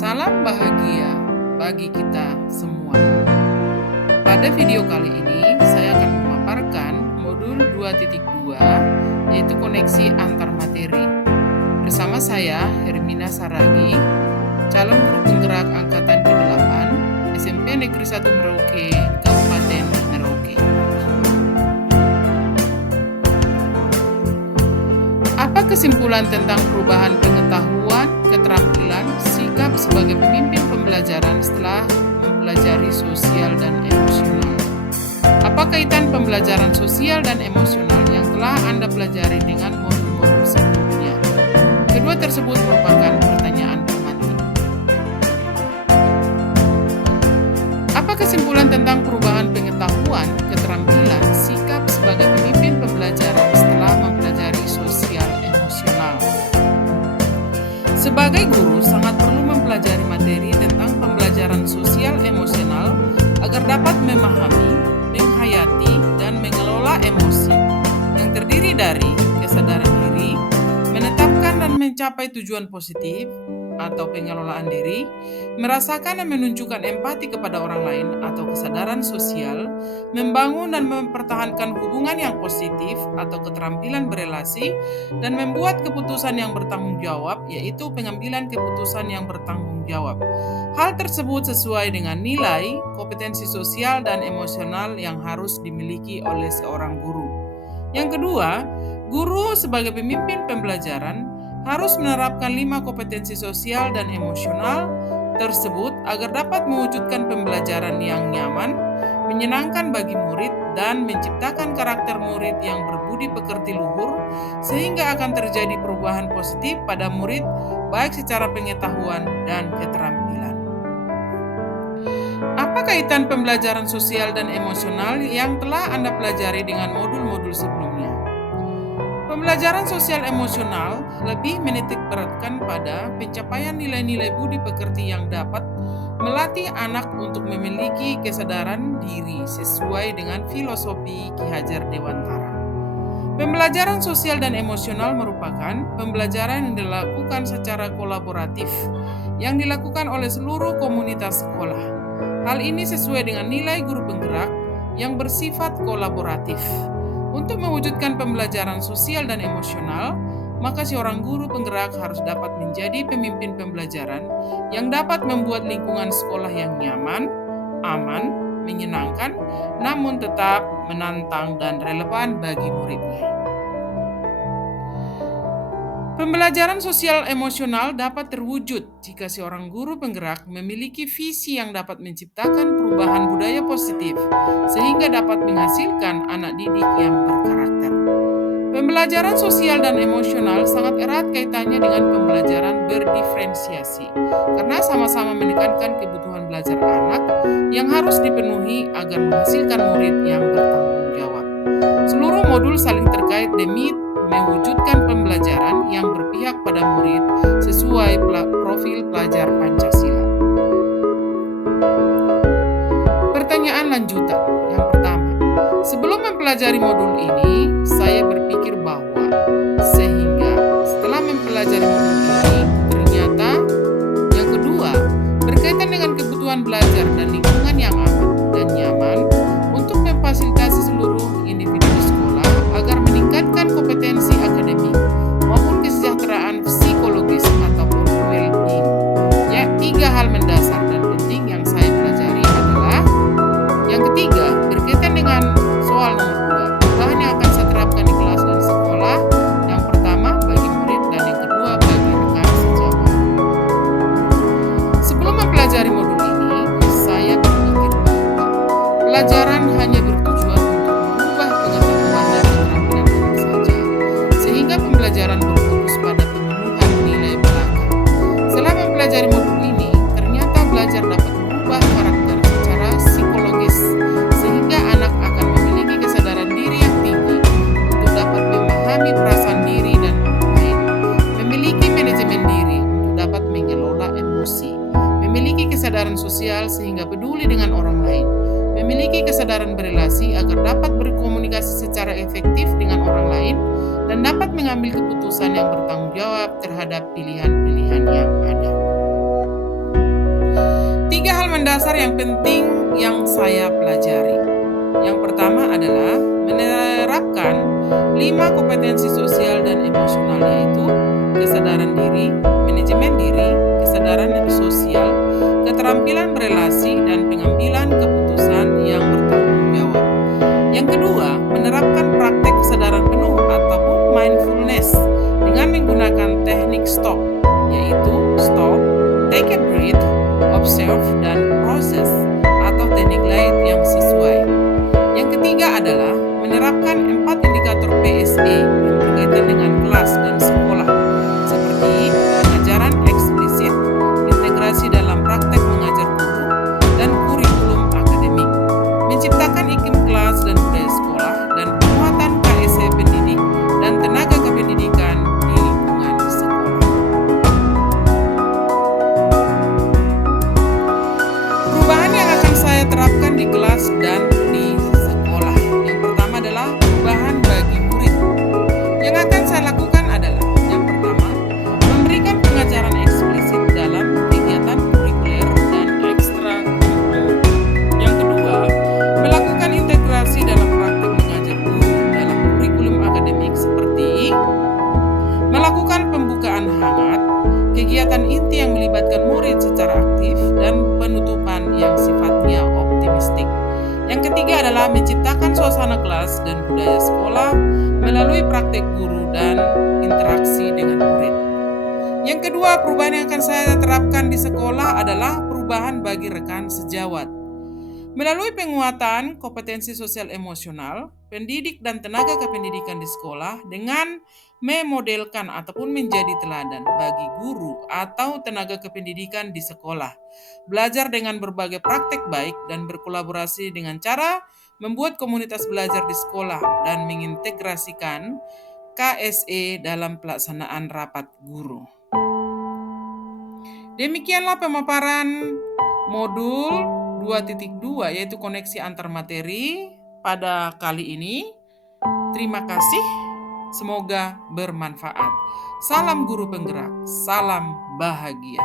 Salam bahagia bagi kita semua. Pada video kali ini, saya akan memaparkan modul 2.2, yaitu koneksi antar materi. Bersama saya, Hermina Saragi, calon guru penggerak angkatan ke-8, SMP Negeri 1 Merauke, Kabupaten Merauke. Apa kesimpulan tentang perubahan pengetahuan, keterampilan, sikap sebagai pemimpin pembelajaran setelah mempelajari sosial dan emosional? Apa kaitan pembelajaran sosial dan emosional yang telah Anda pelajari dengan modul-modul sebelumnya? Kedua tersebut merupakan pertanyaan pemantik. Apa kesimpulan tentang perubahan pengetahuan, keterampilan, sikap sebagai pemimpin pembelajaran setelah mempelajari sosial emosional? Sebagai guru, sangat perlu mempelajari materi tentang pembelajaran sosial emosional agar dapat memahami, menghayati, dan mengelola emosi yang terdiri dari kesadaran diri, menetapkan dan mencapai tujuan positif atau pengelolaan diri, merasakan dan menunjukkan empati kepada orang lain atau kesadaran sosial, membangun dan mempertahankan hubungan yang positif atau keterampilan berelasi, dan membuat keputusan yang bertanggung jawab, yaitu pengambilan keputusan yang bertanggung jawab. Hal tersebut sesuai dengan nilai, kompetensi sosial dan emosional yang harus dimiliki oleh seorang guru. Yang kedua, guru sebagai pemimpin pembelajaran harus menerapkan 5 kompetensi sosial dan emosional tersebut agar dapat mewujudkan pembelajaran yang nyaman, menyenangkan bagi murid, dan menciptakan karakter murid yang berbudi pekerti luhur, sehingga akan terjadi perubahan positif pada murid baik secara pengetahuan dan keterampilan. Apa kaitan pembelajaran sosial dan emosional yang telah Anda pelajari dengan modul-modul sebelumnya? Pembelajaran sosial emosional lebih menitik beratkan pada pencapaian nilai-nilai budi pekerti yang dapat melatih anak untuk memiliki kesadaran diri sesuai dengan filosofi Ki Hajar Dewantara. Pembelajaran sosial dan emosional merupakan pembelajaran yang dilakukan secara kolaboratif yang dilakukan oleh seluruh komunitas sekolah. Hal ini sesuai dengan nilai guru penggerak yang bersifat kolaboratif. Untuk mewujudkan pembelajaran sosial dan emosional, maka seorang guru penggerak harus dapat menjadi pemimpin pembelajaran yang dapat membuat lingkungan sekolah yang nyaman, aman, menyenangkan, namun tetap menantang dan relevan bagi muridnya. Pembelajaran sosial emosional dapat terwujud jika seorang guru penggerak memiliki visi yang dapat menciptakan perubahan budaya positif sehingga dapat menghasilkan anak didik yang berkarakter. Pembelajaran sosial dan emosional sangat erat kaitannya dengan pembelajaran berdiferensiasi karena sama-sama menekankan kebutuhan belajar anak yang harus dipenuhi agar menghasilkan murid yang bertanggung jawab. Seluruh modul saling terkait demi mewujudkan pembelajaran yang berpihak pada murid sesuai profil pelajar Pancasila. Pertanyaan lanjutan. Yang pertama, sebelum mempelajari modul ini, saya berpikir bahwa sehingga setelah mempelajari modul ini, ternyata yang kedua, berkaitan dengan kebutuhan belajar dan lingkungan yang aman dan nyaman untuk memfasilitasi seluruh individu di sekolah agar meningkatkan kompetensi akademik maupun kesejahteraan psikologis ataupun well-being. Ya, 3 hal mendasar dan penting yang saya pelajari adalah yang ketiga, berkaitan dengan soal nomor 2, perubahan yang akan saya terapkan di kelas dan sekolah. Yang pertama, bagi murid, dan yang kedua, bagi rekan sejawat. Sebelum mempelajari modul ini, saya berpikir bahwa pelajaran hanya bertujuan untuk mengubah pengetahuan dan keterampilan anak saja, sehingga pembelajaran berfokus pada pemenuhan nilai belaka. Setelah mempelajari modul ini, ternyata belajar dapat mengubah karakter secara psikologis, sehingga anak akan memiliki kesadaran diri yang tinggi untuk dapat memahami perasaan diri dan orang lain, memiliki manajemen diri untuk dapat mengelola emosi, memiliki kesadaran sosial sehingga peduli dengan orang lain, memiliki kesadaran berelasi agar dapat berkomunikasi secara efektif dengan orang lain, dan dapat mengambil keputusan yang bertanggung jawab terhadap pilihan-pilihan yang ada. dasar yang penting yang saya pelajari. Yang pertama adalah menerapkan 5 kompetensi sosial dan emosional, yaitu kesadaran diri, manajemen diri, kesadaran sosial, keterampilan berelasi, dan pengambilan keputusan yang bertanggung jawab. Yang kedua, menerapkan praktek kesadaran penuh ataupun mindfulness dengan menggunakan teknik STOP, yaitu stop, take a breath, observe, dan process atau teknik lain yang sesuai. Yang ketiga adalah menerapkan 4 indikator PSE yang berkaitan dengan kelas dan sekolah, seperti pengajaran eksplisit, integrasi dalam praktek mengajar guru, dan kurikulum akademik, menciptakan iklim kelas dan budaya sekolah, dan penguatan KSE pendidik dan tenaga kependidikan di lingkungan sekolah. Perubahan yang akan saya terapkan di kelas dan di sekolah. Yang pertama adalah perubahan bagi murid. Yang akan saya lakukan adalah, yang pertama, memberikan pengajaran eksplisit dalam kegiatan kurikuler dan ekstrakurikuler. Yang kedua, melakukan integrasi dalam praktik mengajar guru dalam kurikulum akademik, seperti melakukan pembukaan hangat, kegiatan inti yang melibatkan murid secara aktif, dan penutupan yang sifatnya optimistik. Yang ketiga adalah menciptakan suasana kelas dan budaya sekolah melalui praktek guru dan interaksi dengan murid. Yang kedua, perubahan yang akan saya terapkan di sekolah adalah perubahan bagi rekan sejawat. Melalui penguatan kompetensi sosial emosional, pendidik dan tenaga kependidikan di sekolah dengan memodelkan ataupun menjadi teladan bagi guru atau tenaga kependidikan di sekolah, belajar dengan berbagai praktek baik dan berkolaborasi dengan cara membuat komunitas belajar di sekolah dan mengintegrasikan KSE dalam pelaksanaan rapat guru. Demikianlah pemaparan modul 2.2, yaitu koneksi antar materi pada kali ini. Terima kasih, semoga bermanfaat. Salam guru penggerak, salam bahagia.